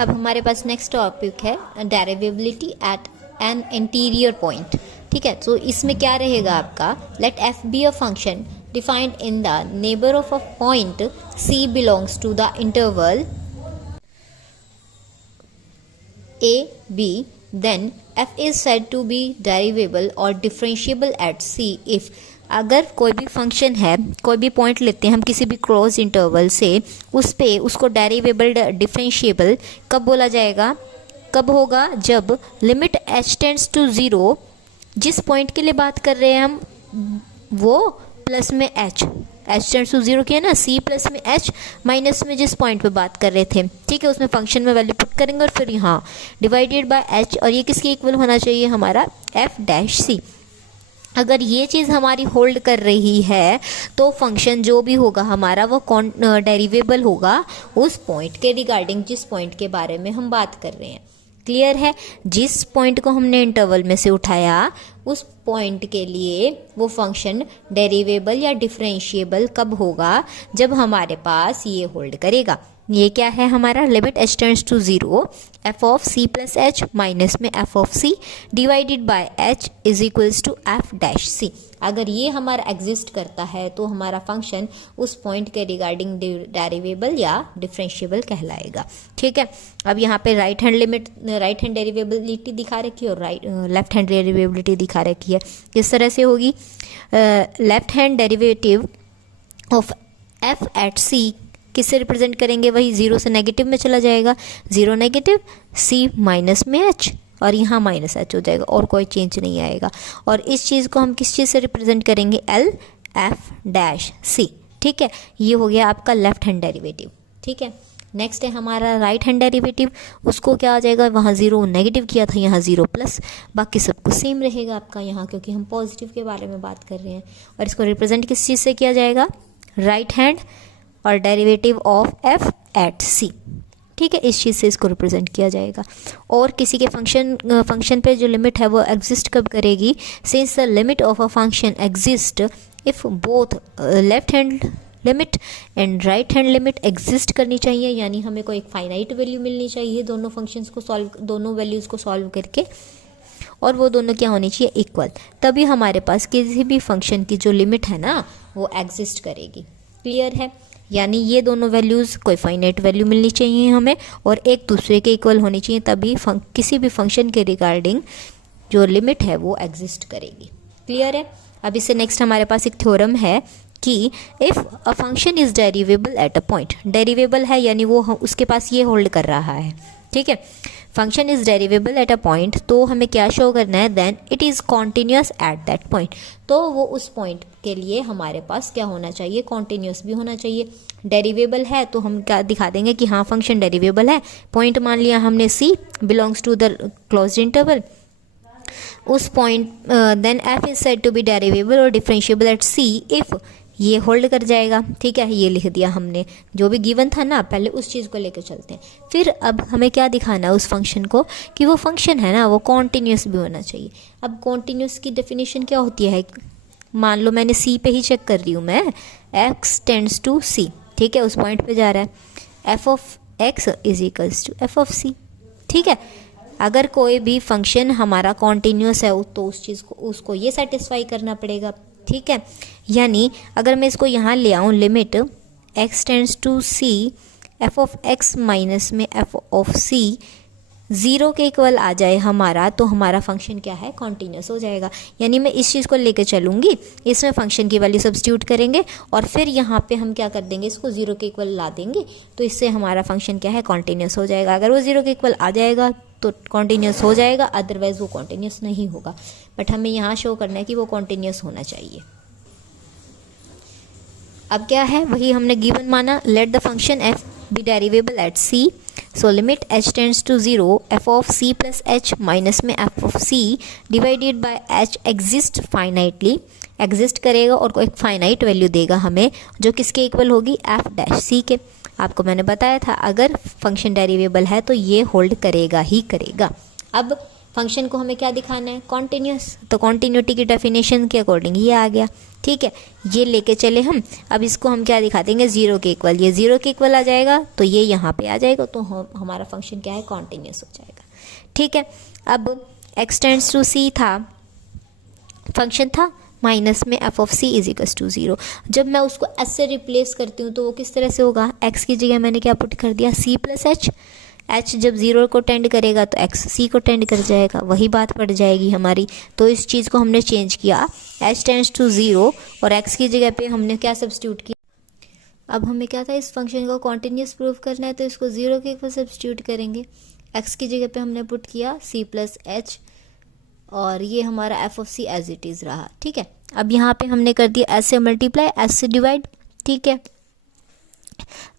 अब हमारे पास next topic है derivability at an interior point. ठीक है, तो इसमें क्या रहेगा आपका, let f be a function defined in the neighbour of a point c belongs to the interval a b, then f is said to be derivable or differentiable at c if अगर कोई भी function है, कोई भी point लेते हैं हम किसी भी क्रॉस इंटरवल से, उस पे उसको डेरिवेबल डिफरेंशिएबल कब बोला जाएगा, कब होगा, जब लिमिट h टेंड्स टू 0, जिस पॉइंट के लिए बात कर रहे हैं हम वो प्लस में h टेंड्स टू 0 किया ना, c प्लस में h माइनस में जिस पॉइंट पे बात कर रहे थे, ठीक है, उसमें फंक्शन में वैल्यू पुट करेंगे और फिर यहाँ डिवाइडेड बाय h, और ये किसके इक्वल होना चाहिए, हमारा f डैश c। अगर ये चीज़ हमारी होल्ड कर रही है तो फंक्शन जो भी होगा हमारा वो डेरिवेबल होगा उस पॉइंट के रिगार्डिंग, जिस पॉइंट के बारे में हम बात कर रहे हैं। क्लियर है, जिस पॉइंट को हमने इंटरवल में से उठाया उस पॉइंट के लिए वो फंक्शन डेरिवेबल या डिफरेंशिएबल कब होगा, जब हमारे पास ये होल्ड करेगा। ये क्या है हमारा, limit h tends to 0 f of c plus h minus में f of c divided by h is equals to f dash c। अगर ये हमारा एग्जिस्ट करता है तो हमारा फंक्शन उस पॉइंट के रिगार्डिंग डेरिवेबल या डिफरेंशिएबल कहलाएगा। ठीक है, अब यहाँ पे राइट हैंड डेरिवेबिलिटी दिखा रखी है और लेफ्ट हैंड डेरिवेबिलिटी दिखा रखी है। किस तरह से होगी, left hand derivative of f at c किससे रिप्रेजेंट करेंगे, वही 0 से नेगेटिव में चला जाएगा, 0 नेगेटिव c माइनस में h, और यहाँ माइनस h हो जाएगा और कोई चेंज नहीं आएगा। और इस चीज़ को हम किस चीज़ से रिप्रेजेंट करेंगे, l f डैश c। ठीक है, ये हो गया आपका लेफ्ट हैंड डेरिवेटिव। ठीक है, नेक्स्ट है हमारा राइट हैंड डेरिवेटिव, उसको क्या आ जाएगा, वहाँ 0 नेगेटिव किया था, यहाँ 0 प्लस, बाकी सब कुछ सेम रहेगा आपका यहाँ, क्योंकि हम पॉजिटिव के बारे में बात कर रहे हैं। और इसको रिप्रेजेंट किस चीज़ से किया जाएगा, राइट हैंड और derivative of f at c। ठीक है, इस चीज़ से इसको रिप्रेजेंट किया जाएगा। और किसी के फंक्शन पे जो लिमिट है वो एग्जिस्ट कब करेगी, since the limit of a function exist if both left hand limit and right hand limit exist करनी चाहिए, यानी हमें कोई एक फाइनाइट वैल्यू मिलनी चाहिए दोनों फंक्शंस को सॉल्व, दोनों वैल्यूज़ को सॉल्व करके, और वो दोनों क्या होनी चाहिए, इक्वल, तभी हमारे पास किसी भी फंक्शन की जो लिमिट है ना वो एग्जिस्ट करेगी। क्लियर है, यानी ये दोनों वैल्यूज़ कोई फाइनाइट वैल्यू मिलनी चाहिए हमें और एक दूसरे के इक्वल होनी चाहिए, तभी किसी भी फंक्शन के रिगार्डिंग जो लिमिट है वो एग्जिस्ट करेगी। क्लियर है, अब इससे नेक्स्ट हमारे पास एक थ्योरम है कि if a function is derivable at a point, derivable है यानी वो उसके पास ये होल्ड कर रहा है। ठीक है, function is derivable at a point, तो हमें क्या शो करना है, then it is continuous at that point, तो वो उस पॉइंट के लिए हमारे पास क्या होना चाहिए, कॉन्टिन्यूस भी होना चाहिए। डेरिवेबल है तो हम क्या दिखा देंगे कि हाँ फंक्शन डेरिवेबल है, पॉइंट मान लिया हमने c belongs to the closed interval, उस point then f is said to be derivable और डिफरेंशिएबल एट c इफ़ ये होल्ड कर जाएगा। ठीक है, ये लिख दिया हमने, जो भी गिवन था ना, पहले उस चीज़ को लेकर चलते हैं। फिर अब हमें क्या दिखाना है उस फंक्शन को, कि वो फंक्शन है ना वो कॉन्टिन्यूस भी होना चाहिए। अब कॉन्टिन्यूस की डेफिनेशन क्या होती है, मान लो मैंने c पे ही चेक कर रही हूँ मैं, x टेंड्स टू c, ठीक है, उस पॉइंट पे जा रहा है, f of x is equals to f of c। ठीक है, अगर कोई भी फंक्शन हमारा कॉन्टिन्यूस है तो उस चीज़ को उसको ये सेटिस्फाई करना पड़ेगा। ठीक है, यानी अगर मैं इसको यहाँ ले आऊँ, limit x tends to c f of x minus में f ऑफ c 0 के इक्वल आ जाए हमारा, तो हमारा फंक्शन क्या है, कॉन्टिन्यूस हो जाएगा। यानी मैं इस चीज़ को लेकर चलूँगी, इसमें फंक्शन की वैल्यू सब्स्टिट्यूट करेंगे और फिर यहाँ पे हम क्या कर देंगे, इसको 0 के इक्वल ला देंगे, तो इससे हमारा फंक्शन क्या है, कॉन्टिन्यूस हो जाएगा। अगर वो 0 के इक्वल आ जाएगा तो कॉन्टिन्यूस हो जाएगा, अदरवाइज वो कॉन्टिन्यूस नहीं होगा। बट हमें यहाँ शो करना है कि वो कॉन्टिन्यूस होना चाहिए। अब क्या है, वही हमने गिवन माना, let the function f be derivable at c, so limit h tends to 0 f of c plus h minus में f of c divided by h exist finitely, exist करेगा और कोई एक फाइनाइट वैल्यू देगा हमें, जो किसके इक्वल होगी, f डैश c के। आपको मैंने बताया था अगर फंक्शन डेरिवेबल है तो ये होल्ड करेगा ही करेगा। अब फंक्शन को हमें क्या दिखाना है, कॉन्टिन्यूस, तो कॉन्टिन्यूटी की डेफिनेशन के अकॉर्डिंग ये आ गया। ठीक है, ये लेके चले हम। अब इसको हम क्या दिखा देंगे, जीरो के इक्वल, ये जीरो के इक्वल आ जाएगा तो ये यहाँ पे आ जाएगा, तो हमारा फंक्शन क्या है, कॉन्टिन्यूस हो जाएगा। ठीक है, अब x टेंड्स टू c था, फंक्शन था माइनस में f of c is equal to 0। जब मैं उसको s से रिप्लेस करती हूँ तो वो किस तरह से होगा, x की जगह मैंने क्या पुट कर दिया, c प्लस h। h जब 0 को टेंड करेगा तो x c को टेंड कर जाएगा, वही बात पड़ जाएगी हमारी। तो इस चीज़ को हमने चेंज किया, h टेंड्स टू 0 और x की जगह पे हमने क्या सब्स्टिट्यूट किया। अब हमें क्या था, इस फंक्शन को कॉन्टिन्यूस प्रूव करना है, तो इसको 0 के इक्वल सब्स्टिट्यूट करेंगे। x की जगह पे हमने पुट किया c प्लस h और ये हमारा f of c as it is रहा। ठीक है, अब यहाँ पे हमने कर दिया s से मल्टीप्लाई, s से डिवाइड। ठीक है,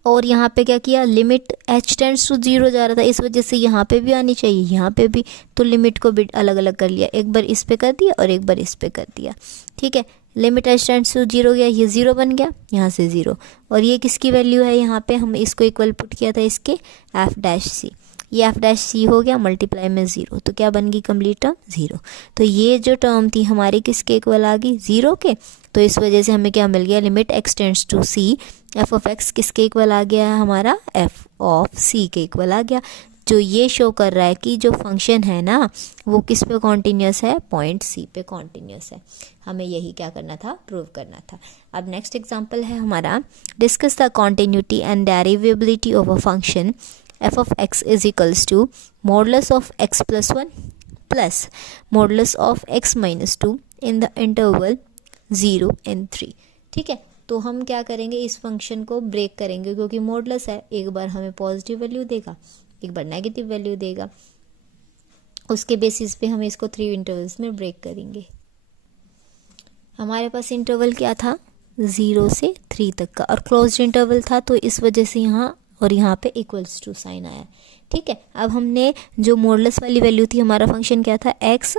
और यहाँ पे क्या किया, लिमिट h टेंड्स टू 0 जा रहा था, इस वजह से यहाँ पे भी आनी चाहिए, यहाँ पे भी, तो लिमिट को भी अलग अलग कर लिया, एक बार इस पे कर दिया और एक बार इस पे कर दिया। ठीक है, लिमिट h टेंड्स टू 0 गया, ये 0 बन गया, यहाँ से 0, और ये किसकी वैल्यू है, यहाँ पे हम इसको इक्वल पुट किया था इसके f डैश c, ये f डैश c हो गया मल्टीप्लाई में 0, तो क्या बन गई कंप्लीट टर्म 0। तो ये जो टर्म थी हमारी किसके इक्वल आ गई, 0 के, तो इस वजह से हमें क्या मिल गया, limit x tends to c, f of x किसके इक्वल आ गया है हमारा, f ऑफ c के इक्वल आ गया, जो ये शो कर रहा है कि जो फंक्शन है ना वो किस पे कॉन्टिन्यूस है, पॉइंट c पे कॉन्टिन्यूस है। हमें यही क्या करना था, प्रूव करना था। अब नेक्स्ट एग्जांपल है हमारा, discuss the continuity and derivability of a function f of x is equals to modulus of x plus 1 plus modulus of x minus 2 in the interval 0 and 3। ठीक है, तो हम क्या करेंगे, इस फंक्शन को ब्रेक करेंगे, क्योंकि मॉडुलस है, एक बार हमें पॉजिटिव वैल्यू देगा, एक बार नेगेटिव वैल्यू देगा, उसके बेसिस पे हम इसको 3 इंटरवल्स में ब्रेक करेंगे। हमारे पास इंटरवल क्या था, 0 से 3 तक का, और क्लोज्ड इंटरवल था, तो इस वजह से यहाँ और यहाँ पे इक्वल्स टू साइन आया। ठीक है, अब हमने जो मॉडुलस वाली वैल्यू थी, हमारा फंक्शन क्या था, x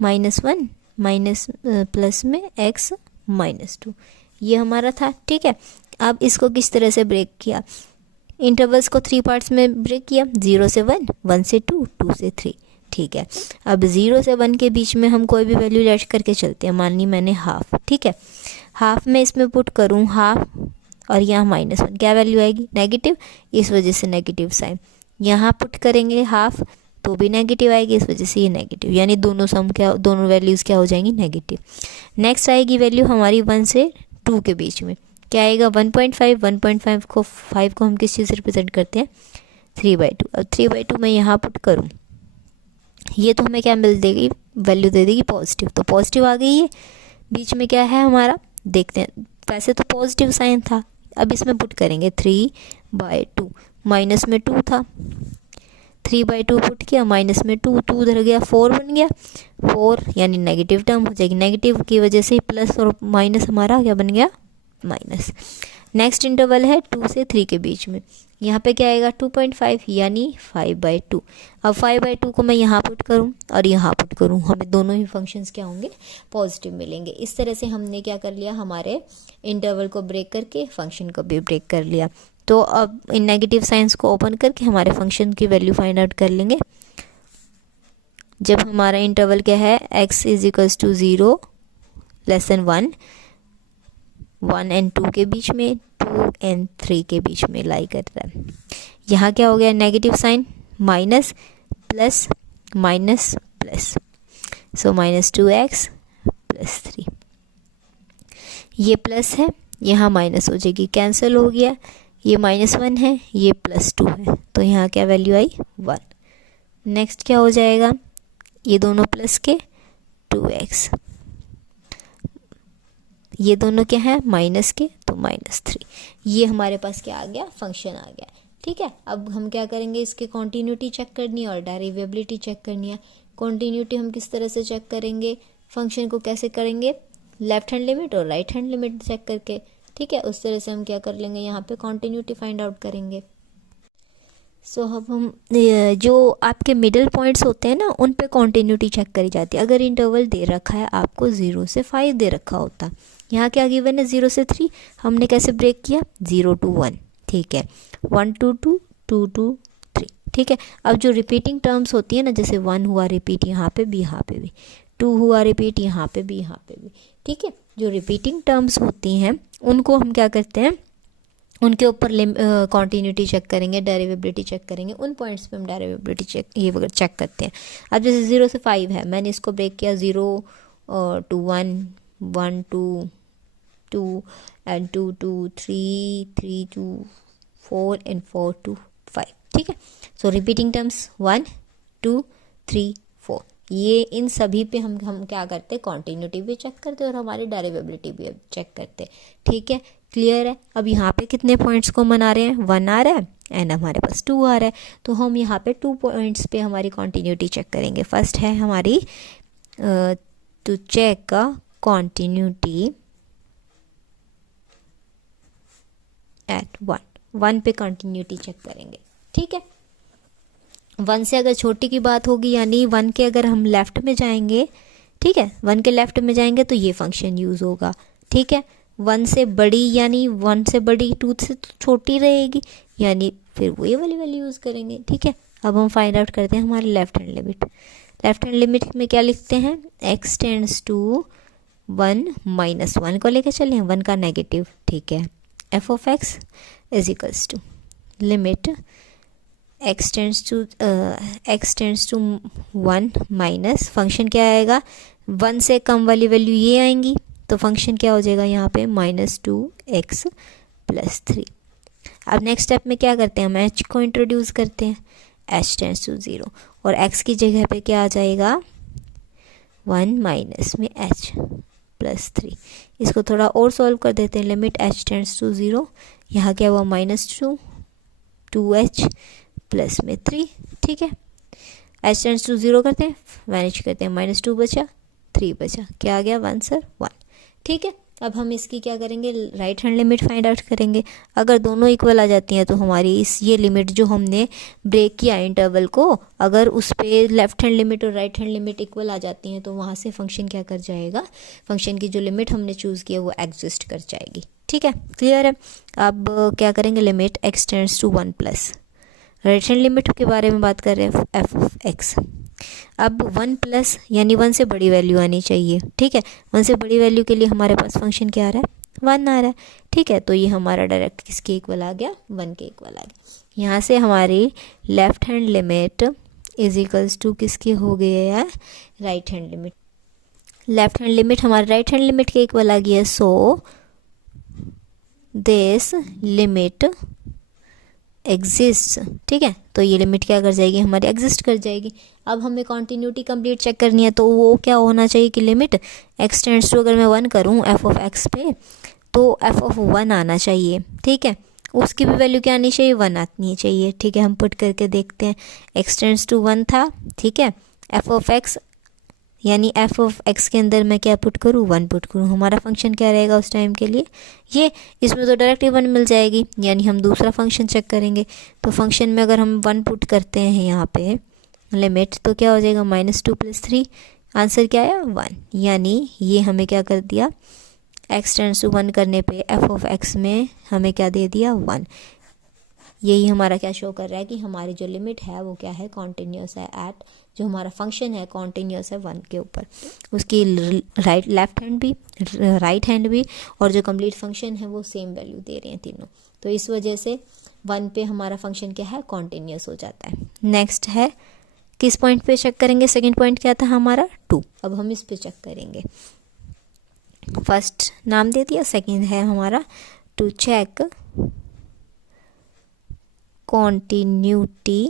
माइनस 1 माइनस प्लस में x माइनस 2, ये हमारा था। ठीक है, अब इसको किस तरह से ब्रेक किया, इंटरवल्स को 3 पार्ट्स में ब्रेक किया, 0 से 1, 1 से 2, 2 से 3। ठीक है, अब 0 से 1 के बीच में हम कोई भी वैल्यू लेट करके चलते हैं, मान ली मैंने हाफ। ठीक है, हाफ में इसमें पुट करूँ हाफ, और यहाँ -1, क्या वैल्यू आएगी, नेगेटिव, इस वजह से नेगेटिव साइन। यहाँ पुट करेंगे हाफ तो भी नेगेटिव आएगी, इस वजह से ये नेगेटिव, यानी दोनों सम क्या, दोनों वैल्यूज़ क्या हो जाएंगी, नेगेटिव। नेक्स्ट आएगी वैल्यू हमारी 1 से 2 के बीच में, क्या आएगा 1.5, 1.5 को 5 को हम किस चीज़ से रिप्रेजेंट करते हैं, 3/2। अब 3/2 मैं यहाँ पुट करूँ, ये तो हमें क्या मिल देगी, वैल्यू दे देगी पॉजिटिव, तो पॉजिटिव आ गई है। बीच में क्या है हमारा, देखते हैं, वैसे तो पॉजिटिव साइन था, अब इसमें पुट करेंगे 3/2, माइनस में 2 था, 3/2 पुट किया, माइनस में 2, 2 उधर गया, 4 बन गया, 4 यानी नेगेटिव टर्म हो जाएगी, नेगेटिव की वजह से प्लस और माइनस हमारा क्या बन गया, माइनस। नेक्स्ट इंटरवल है 2 से 3 के बीच में, यहाँ पे क्या आएगा 2.5 यानी 5/2। अब 5/2 को मैं यहाँ पुट करूँ और यहाँ पुट करूँ, हमें दोनों ही फंक्शंस क्या होंगे, पॉजिटिव मिलेंगे। इस तरह से हमने क्या कर लिया, हमारे इंटरवल को ब्रेक करके फंक्शन को भी ब्रेक कर लिया। तो अब इन नेगेटिव साइंस को ओपन करके हमारे फंक्शन की वैल्यू फाइंड आउट कर लेंगे। जब हमारा इंटरवल क्या है, x is equals to 0 less than 1, 1 and 2 के बीच में, 2 and 3 के बीच में लाई कर रहा है। यहाँ क्या हो गया, negative sign, minus plus minus plus, so -2x plus 3, ये प्लस है, यहाँ माइनस हो जाएगी, कैंसिल हो गया, ये -1 है, ये +2 है, तो यहाँ क्या वैल्यू आई 1। नेक्स्ट क्या हो जाएगा, ये दोनों प्लस के 2x, ये दोनों क्या है माइनस के, तो -3। ये हमारे पास क्या आ गया, फंक्शन आ गया। ठीक है, अब हम क्या करेंगे, इसकी कॉन्टिन्यूटी चेक करनी है और डेरिवेबिलिटी चेक करनी है। कॉन्टिन्यूटी हम किस तरह से चेक करेंगे, फंक्शन को कैसे करेंगे, लेफ्ट हैंड लिमिट और राइट हैंड लिमिट चेक करके। ठीक है, उस तरह से हम क्या कर लेंगे, यहाँ पे कॉन्टिन्यूटी फाइंड आउट करेंगे। सो अब हम जो आपके मिडिल पॉइंट्स होते हैं ना, उन पे कॉन्टिन्यूटी चेक करी जाती है। अगर इंटरवल दे रखा है आपको 0 से 5 दे रखा होता, यहाँ क्या गिवन है 0 से 3, हमने कैसे ब्रेक किया 0 to 1। ठीक है, 1 to 2, 2 to 3। ठीक है। अब जो रिपीटिंग टर्म्स होती है ना, जैसे 1 हुआ रिपीट यहाँ पे भी, 2 हुआ रिपीट यहाँ पे भी, ठीक है। जो रिपीटिंग टर्म्स होती हैं उनको हम क्या करते हैं, उनके ऊपर कॉन्टीन्यूटी चेक करेंगे, डेरिवेबिलिटी चेक करेंगे, उन पॉइंट्स पे हम डेरिवेबिलिटी चेक करते हैं। अब जैसे 0 से 5 है, मैंने इसको ब्रेक किया 0 to 1, 1 to 2 and 2 to 3, 3 to 4 and 4 to 5, ठीक है। सो रिपीटिंग टर्म्स 1 2 3 4, ये इन सभी पे हम क्या करते हैं, कॉन्टीन्यूटी भी चेक करते हैं और हमारी डेरिवेबिलिटी भी चेक करते हैं, ठीक है। क्लियर है। अब यहाँ पे कितने पॉइंट्स को मना रहे हैं, 1 आ रहा है एंड हमारे पास 2 आ रहा है, तो हम यहाँ पे 2 पॉइंट्स पे हमारी कॉन्टीन्यूटी चेक करेंगे। फर्स्ट है हमारी टू चेक का कॉन्टीन्यूटी एट 1 पे कॉन्टीन्यूटी चेक करेंगे, ठीक है। 1 से अगर छोटी की बात होगी, यानी 1 के अगर हम लेफ्ट में जाएंगे, ठीक है, 1 के लेफ्ट में जाएंगे तो ये फंक्शन यूज़ होगा, ठीक है। 1 से बड़ी, यानी 1 से बड़ी 2 से तो छोटी रहेगी, यानी फिर वो ये वाली वैल्यू यूज़ करेंगे, ठीक है। अब हम फाइंड आउट करते हैं हमारी left hand limit. Left hand limit में क्या लिखते हैं, x टेंड्स टू 1 माइनस 1 को लेकर चले हैं, 1 का नेगेटिव, ठीक है। f of x is equals to limit x tends to 1 minus, function क्या आएगा, 1 से कम वाली वैल्यू ये आएंगी, तो फंक्शन क्या हो जाएगा यहाँ पे -2x + 3। अब नेक्स्ट स्टेप में क्या करते हैं, हम h को इंट्रोड्यूस करते हैं, h टेंड्स टू 0 और x की जगह पे क्या आ जाएगा 1 माइनस में h + 3। इसको थोड़ा और सॉल्व कर देते हैं, लिमिट h टेंड्स टू 0, यहाँ क्या हुआ -2 2h प्लस में 3, ठीक है। h टेंड्स टू 0 करते हैं, मैनेज करते हैं, -2 बचा 3 बचा, क्या आ गया आंसर 1, ठीक है। अब हम इसकी क्या करेंगे, right hand limit find out करेंगे। अगर दोनों इक्वल आ जाती हैं तो हमारी ये लिमिट जो हमने ब्रेक किया इंटरवल को, अगर उस पे लेफ्ट हैंड लिमिट और राइट हैंड लिमिट इक्वल आ जाती हैं तो वहाँ से फंक्शन क्या कर जाएगा, फंक्शन की जो लिमिट हमने चूज़ किया वो एग्जिस्ट कर जाएगी, ठीक है। क्लियर है। अब क्या करेंगे, limit x tends to 1 plus, right hand limit के बारे में बात कर रहे हैं, f ऑफ x। अब 1 प्लस यानी 1 से बड़ी वैल्यू आनी चाहिए, ठीक है। 1 से बड़ी वैल्यू के लिए हमारे पास फंक्शन क्या आ रहा है, 1 आ रहा है, ठीक है। तो ये हमारा डायरेक्ट किसके इक्वल आ गया, 1 के इक्वल आ गया। यहाँ से हमारी left hand limit is equals to किसकी हो गई है, right hand limit. Left hand limit हमारे राइट हैंड लिमिट के इक्वल आ गई है, सो दिस लिमिट एग्जिस्ट, ठीक है। तो ये लिमिट क्या कर जाएगी, हमारी एग्जिस्ट कर जाएगी। अब हमें कॉन्टीन्यूटी कंप्लीट चेक करनी है, तो वो क्या होना चाहिए कि लिमिट x टेंड्स टू, अगर मैं 1 करूँ f ऑफ x पे, तो f ऑफ 1 आना चाहिए, ठीक है। उसकी भी वैल्यू क्या आनी चाहिए, 1 आनी चाहिए, ठीक है। हम पुट करके देखते हैं, x टेंड्स टू 1 था, ठीक है। f ऑफ x यानी f ऑफ x के अंदर मैं क्या पुट करूँ, 1 पुट करूँ, हमारा फंक्शन क्या रहेगा उस टाइम के लिए, ये इसमें तो डायरेक्ट 1 मिल जाएगी, यानी हम दूसरा फंक्शन चेक करेंगे। तो फंक्शन में अगर हम 1 पुट करते हैं यहाँ पे लिमिट, तो क्या हो जाएगा -2 + 3, आंसर क्या आया 1, यानी ये हमें क्या कर दिया, x टेंड्स टू 1 करने पे f ऑफ x में हमें क्या दे दिया 1। यही हमारा क्या शो कर रहा है कि हमारी जो लिमिट है वो क्या है, कॉन्टिन्यूस है एट, जो हमारा फंक्शन है कॉन्टिन्यूस है 1 के ऊपर, उसकी लेफ्ट हैंड भी राइट हैंड भी और जो कंप्लीट फंक्शन है वो सेम वैल्यू दे रहे हैं तीनों। तो इस वजह से 1 पे हमारा फंक्शन क्या है, कॉन्टिन्यूस हो जाता है। नेक्स्ट है, किस पॉइंट पे चेक करेंगे, सेकेंड पॉइंट क्या था हमारा 2, अब हम इस पे चेक करेंगे। फर्स्ट नाम दे दिया, सेकेंड है हमारा टू चेक कॉन्टिन्यूटी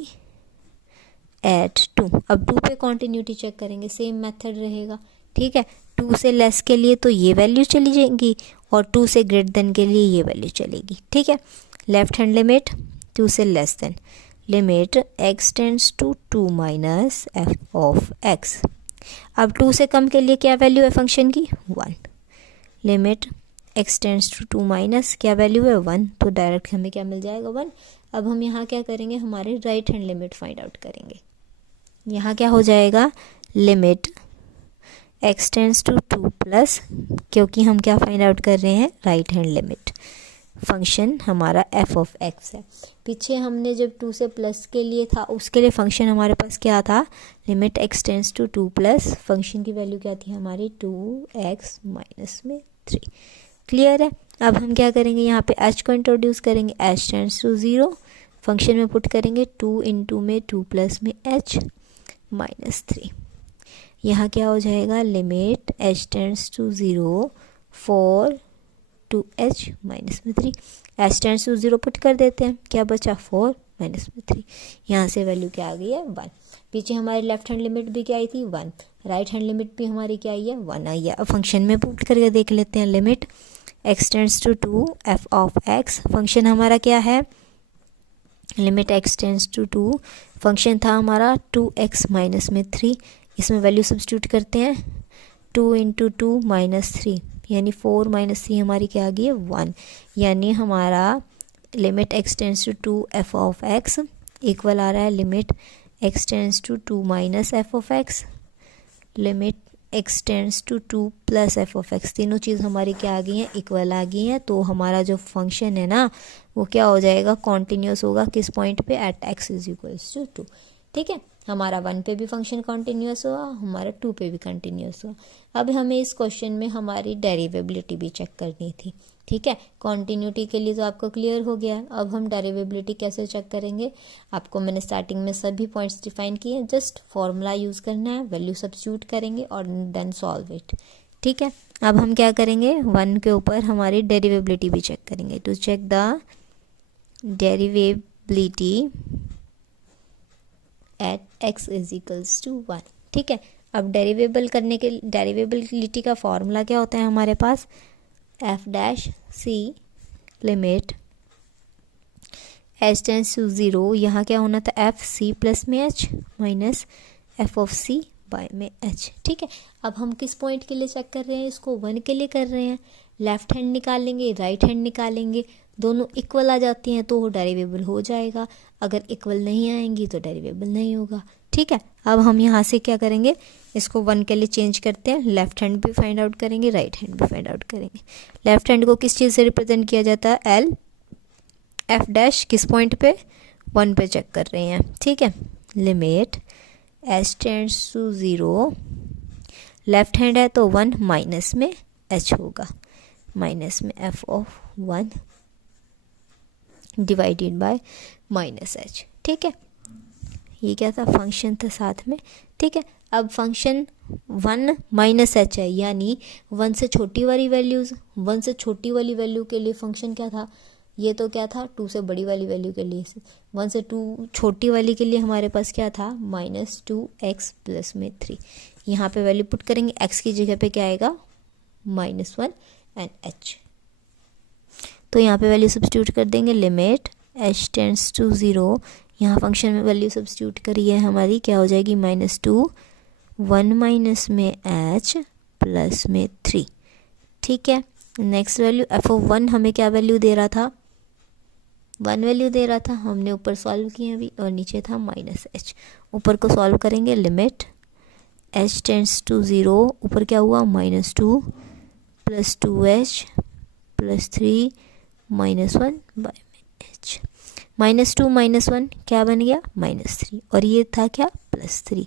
एट 2। अब 2 पे कॉन्टिन्यूटी चेक करेंगे, सेम मेथड रहेगा, ठीक है। 2 से लेस के लिए तो ये वैल्यू चली जाएगी और 2 से ग्रेटर देन के लिए ये वैल्यू चलेगी, ठीक है। लेफ्ट हैंड लिमिट 2 से less than, limit x tends to 2 minus f of x। अब 2 से कम के लिए क्या वैल्यू है फंक्शन की, 1, limit x tends to 2 minus क्या वैल्यू है 1, तो डायरेक्ट हमें क्या मिल जाएगा 1। अब हम यहाँ क्या करेंगे, हमारे right hand limit find out करेंगे। यहाँ क्या हो जाएगा, limit x tends to 2 plus, क्योंकि हम क्या फाइंड आउट कर रहे हैं, राइट हैंड लिमिट, फंक्शन हमारा एफ ऑफ एक्स है। पीछे हमने जब 2 से प्लस के लिए था उसके लिए फंक्शन हमारे पास क्या था, limit x tends to 2 plus function की वैल्यू क्या थी हमारी 2x माइनस में 3। क्लियर है। अब हम क्या करेंगे, यहाँ पे h को इंट्रोड्यूस करेंगे, h टेंस टू 0, फंक्शन में पुट करेंगे 2 इंटू में 2 प्लस में h माइनस 3। यहाँ क्या हो जाएगा, limit h tends to 0 for 2h minus में 3, h टेंस टू 0 पुट कर देते हैं, क्या बचा 4 माइनस में 3। यहाँ से वैल्यू क्या आ गई है 1। पीछे हमारी लेफ्ट हैंड लिमिट भी क्या आई थी 1, राइट हैंड लिमिट भी हमारी क्या आई है 1 आई है। अब फंक्शन में पुट करके देख लेते हैं, limit x tends to 2 f of x, function हमारा क्या है, limit x tends to 2, function था हमारा 2x माइनस में 3, इसमें वैल्यू सब्स्टिट्यूट करते हैं 2 इंटू 2 माइनस 3, यानी 4 माइनस 3 हमारी क्या आ गई है 1, यानी हमारा limit x tends to 2 f of x equal आ रहा है limit x tends to 2 minus f of x, limit x tends to 2 plus f of x, तीनों चीज़ हमारी क्या आ गई हैं, इक्वल आ गई हैं। तो हमारा जो फंक्शन है ना वो क्या हो जाएगा, कॉन्टिन्यूस होगा किस पॉइंट पे, at x is equals to 2। ठीक है, हमारा 1 पे भी फंक्शन कॉन्टिन्यूस हुआ, हमारा 2 पे भी कॉन्टिन्यूस हुआ। अब हमें इस क्वेश्चन में हमारी डेरिवेबिलिटी भी चेक करनी थी। ठीक है, कॉन्टिन्यूटी के लिए तो आपको क्लियर हो गया। अब हम डेरिवेबिलिटी कैसे चेक करेंगे, आपको मैंने स्टार्टिंग में सभी पॉइंट्स डिफाइन किए, जस्ट फॉर्मूला यूज़ करना है, वैल्यू सब्स्टिट्यूट करेंगे और देन सॉल्व इट। ठीक है, अब हम क्या करेंगे, 1 के ऊपर हमारी डेरिवेबिलिटी भी चेक करेंगे। To check the derivability at x is equals to 1। ठीक है, अब डेरिवेबल करने के डेरिवेबिलिटी का फॉर्मूला क्या होता है हमारे पास, f dash c limit h tends to 0, यहाँ क्या होना था f c प्लस में h minus f of c by में h। ठीक है, अब हम किस पॉइंट के लिए चेक कर रहे हैं, इसको 1 के लिए कर रहे हैं। लेफ्ट हैंड निकालेंगे, राइट हैंड निकालेंगे, दोनों इक्वल आ जाती हैं तो वो डेरिवेबल हो जाएगा, अगर इक्वल नहीं आएंगी तो डेरिवेबल नहीं होगा। ठीक है, अब हम यहाँ से क्या करेंगे, इसको 1 के लिए चेंज करते हैं, लेफ्ट हैंड भी फाइंड आउट करेंगे, राइट हैंड भी फाइंड आउट करेंगे। लेफ्ट हैंड को किस चीज़ से रिप्रेजेंट किया जाता है, एल, एफ डैश किस पॉइंट पे, 1 पे चेक कर रहे हैं। ठीक है, limit h tends to 0, left hand है तो 1 माइनस में एच होगा, माइनस में f of 1 divided by minus h. ठीक है, ये क्या था, फंक्शन था साथ में। ठीक है, अब फंक्शन 1 माइनस एच है, यानी 1 से छोटी वाली वैल्यूज़, 1 से छोटी वाली वैल्यू के लिए फंक्शन क्या था, ये तो क्या था 2 से बड़ी वाली वैल्यू के लिए, 1 से 2 छोटी वाली के लिए हमारे पास क्या था, माइनस 2x प्लस में 3। यहाँ पे वैल्यू पुट करेंगे, x की जगह पे क्या आएगा, -1 एंड h। तो यहाँ पे वैल्यू सब्स्टिट्यूट कर देंगे, लिमिट h टेंड्स टू 0, यहाँ फंक्शन में वैल्यू सब्स्टिट्यूट करिए हमारी क्या हो जाएगी, -2 1 माइनस में h प्लस में 3। ठीक है, नेक्स्ट वैल्यू f ऑफ 1 हमें क्या वैल्यू दे रहा था, 1 वैल्यू दे रहा था, हमने ऊपर सॉल्व किया अभी, और नीचे था -h। ऊपर को सॉल्व करेंगे, लिमिट h टेंड्स टू 0, ऊपर क्या हुआ, -2 plus 2h plus 3 -1 bye h, -2 -1 क्या बन गया, -3, और ये था क्या, +3,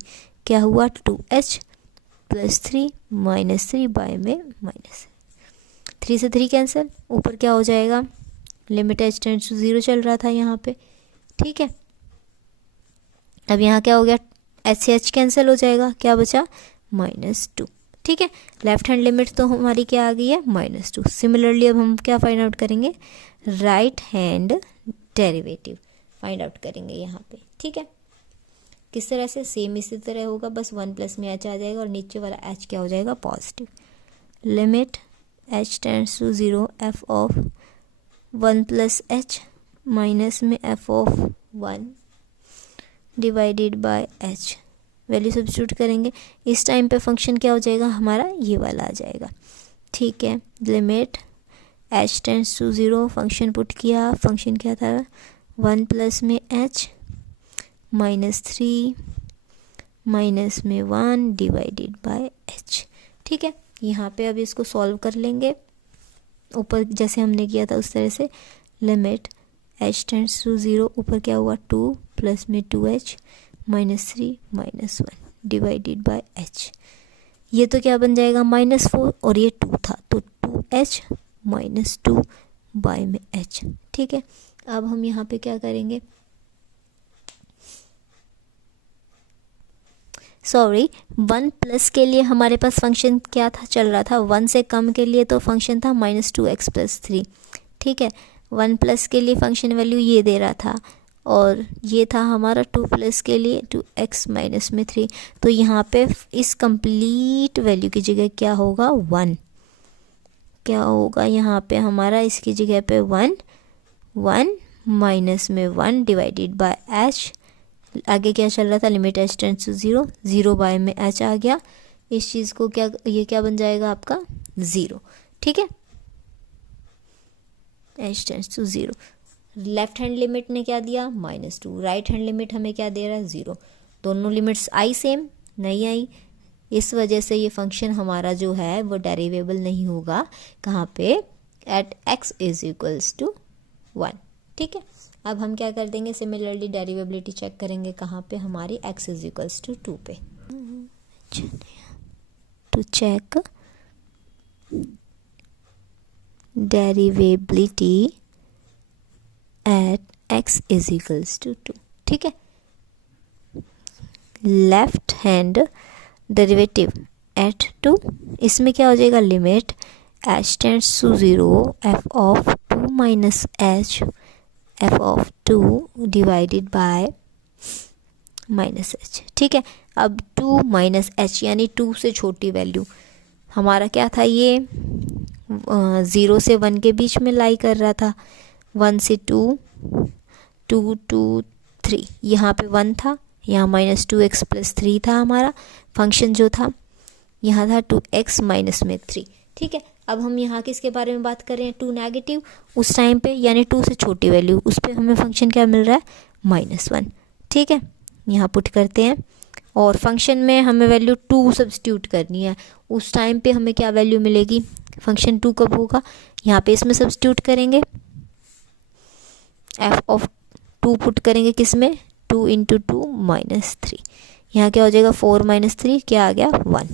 क्या हुआ 2h प्लस 3 -3 बाय में -3 से 3 कैंसिल, ऊपर क्या हो जाएगा, लिमिट h टेंड्स टू 0 चल रहा था यहाँ पे। ठीक है, अब यहाँ क्या हो गया, h से h कैंसिल हो जाएगा, क्या बचा, -2। ठीक है, लेफ्ट हैंड लिमिट तो हमारी क्या आ गई है, -2। सिमिलरली अब हम क्या फाइंड आउट करेंगे, right hand derivative find out करेंगे यहाँ पे। ठीक है, किस तरह से, सेम इसी तरह होगा, बस 1 प्लस में h आ जाएगा और नीचे वाला h क्या हो जाएगा, positive. Limit h tends to 0 f of 1 plus h minus में f of 1 divided by h, value substitute करेंगे, इस टाइम पे फंक्शन क्या हो जाएगा हमारा, ये वाला आ जाएगा। ठीक है, limit h tends to 0, function put किया, फंक्शन क्या था, 1 प्लस में h -3 माइनस में 1 डिवाइडेड बाय h। ठीक है, यहाँ पे अब इसको सॉल्व कर लेंगे, ऊपर जैसे हमने किया था उस तरह से लिमिट h टेंड्स टू 0, ऊपर क्या हुआ 2 प्लस में 2h minus 3 minus 1 divided by h। ये तो क्या बन जाएगा -4 और ये 2 था तो 2h माइनस 2 बाय में h। ठीक है, अब हम यहाँ पे क्या करेंगे, सॉरी 1 प्लस के लिए हमारे पास फंक्शन क्या था चल रहा था, 1 से कम के लिए तो फंक्शन था -2x प्लस 3। ठीक है, 1 प्लस के लिए फंक्शन वैल्यू ये दे रहा था और ये था हमारा 2 प्लस के लिए 2x माइनस में 3। तो यहाँ पे इस कंप्लीट वैल्यू की जगह क्या होगा 1, क्या होगा यहाँ पे हमारा इसकी जगह पे 1 माइनस में 1 डिवाइडेड बाय h। आगे क्या चल रहा था, limit h tends to 0, 0 by में h आ गया, इस चीज़ को क्या, ये क्या बन जाएगा आपका 0। ठीक है, h tends to 0। Left hand limit ने क्या दिया -2, राइट हैंड लिमिट हमें क्या दे रहा है 0। दोनों लिमिट्स आई सेम नहीं आई, इस वजह से ये फंक्शन हमारा जो है वो डेरिवेबल नहीं होगा कहाँ पे, at x is equals to 1। ठीक है, अब हम क्या कर देंगे, सिमिलरली डेरिवेबिलिटी चेक करेंगे कहाँ पे, हमारी x इज इक्वल्स टू 2 पे। To check derivability at x is equals to 2। ठीक है, लेफ्ट हैंड डेरिवेटिव एट 2, इसमें क्या हो जाएगा, limit h tends to 0 f of 2 minus h f of 2 divided by minus h। ठीक है, अब 2 माइनस h यानी 2 से छोटी वैल्यू, हमारा क्या था, ये 0 से 1 के बीच में लाई कर रहा था, 1 से 2 2 2 3, यहाँ पे 1 था, यहाँ -2x प्लस 3 था हमारा फंक्शन जो था, यहाँ था 2x माइनस में 3। ठीक है, अब हम यहाँ किसके बारे में बात कर रहे हैं, 2 नेगेटिव उस टाइम पे, यानी 2 से छोटी वैल्यू, उस पर हमें फंक्शन क्या मिल रहा है -1। ठीक है, यहाँ पुट करते हैं और फंक्शन में हमें वैल्यू 2 सब्स्टिट्यूट करनी है, उस टाइम पे हमें क्या वैल्यू मिलेगी, फंक्शन 2 कब होगा, यहाँ पे इसमें सब्स्टिट्यूट करेंगे, f ऑफ 2 पुट करेंगे किस में, 2 इंटू 2 माइनस 3, यहाँ क्या हो जाएगा 4 माइनस 3 क्या आ गया 1,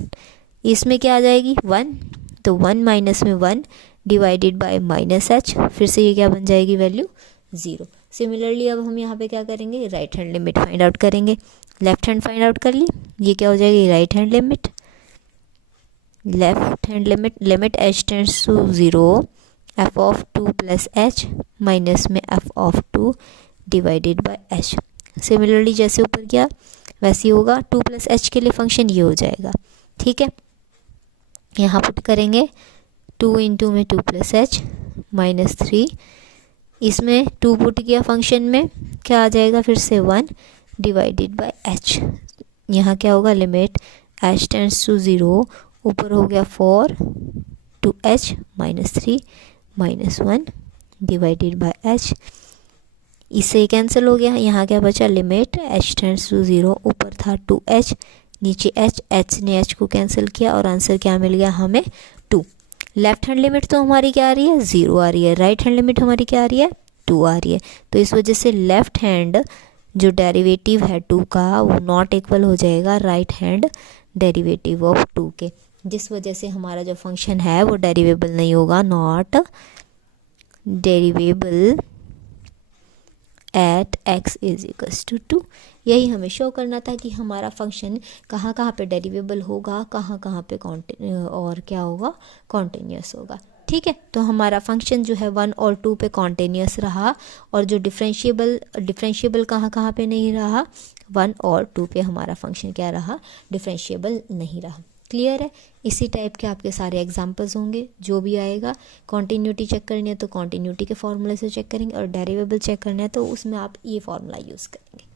इसमें क्या आ जाएगी 1, तो 1 माइनस में 1 डिवाइडेड बाय माइनस h, फिर से ये क्या बन जाएगी वैल्यू 0। सिमिलरली अब हम यहाँ पे क्या करेंगे, right hand limit find out करेंगे, लेफ्ट हैंड फाइंड आउट कर ली, ये क्या हो जाएगी right hand limit, left hand limit h tends to 0 f of 2 plus h minus में f of 2 divided by h। Similarly जैसे ऊपर किया वैसे ही होगा, 2 प्लस h के लिए फंक्शन ये हो जाएगा। ठीक है, यहाँ पुट करेंगे 2 इंटू में 2 प्लस h माइनस 3, इसमें 2 पुट किया फंक्शन में क्या आ जाएगा फिर से 1 डिवाइडेड बाय h। यहाँ क्या होगा, लिमिट h टेंड्स टू 0, ऊपर हो गया 4 2h minus 3 minus 1 divided by h, इससे कैंसिल हो गया, यहाँ क्या बचा, लिमिट h टेंड्स टू 0, ऊपर था 2h नीचे h ने h को कैंसिल किया और आंसर क्या मिल गया हमें 2। लेफ्ट हैंड लिमिट तो हमारी क्या आ रही है 0 आ रही है, राइट हैंड लिमिट हमारी क्या आ रही है 2 आ रही है, तो इस वजह से लेफ्ट हैंड जो डेरिवेटिव है 2 का वो नॉट इक्वल हो जाएगा राइट हैंड डेरिवेटिव ऑफ 2 के, जिस वजह से हमारा जो फंक्शन है वो डेरिवेबल नहीं होगा, not derivable at x is equals to 2। यही हमें शो करना था कि हमारा फंक्शन कहाँ कहाँ पे डेरिवेबल होगा, कहाँ कहाँ पे और क्या होगा कॉन्टिन्यूस होगा। ठीक है, तो हमारा फंक्शन जो है 1 और 2 पे कॉन्टिन्यूस रहा, और जो डिफरेंशिएबल कहाँ कहाँ पे नहीं रहा, 1 और 2 पे हमारा फंक्शन क्या रहा, डिफरेंशिएबल नहीं रहा। क्लियर है, इसी टाइप के आपके सारे एग्जांपल्स होंगे, जो भी आएगा। कॉन्टिन्यूटी चेक करनी है तो कॉन्टिन्यूटी के फॉर्मूले से चेक करेंगे, और डेरिवेबल चेक करना है तो उसमें आप ये फॉर्मूला यूज़ करेंगे।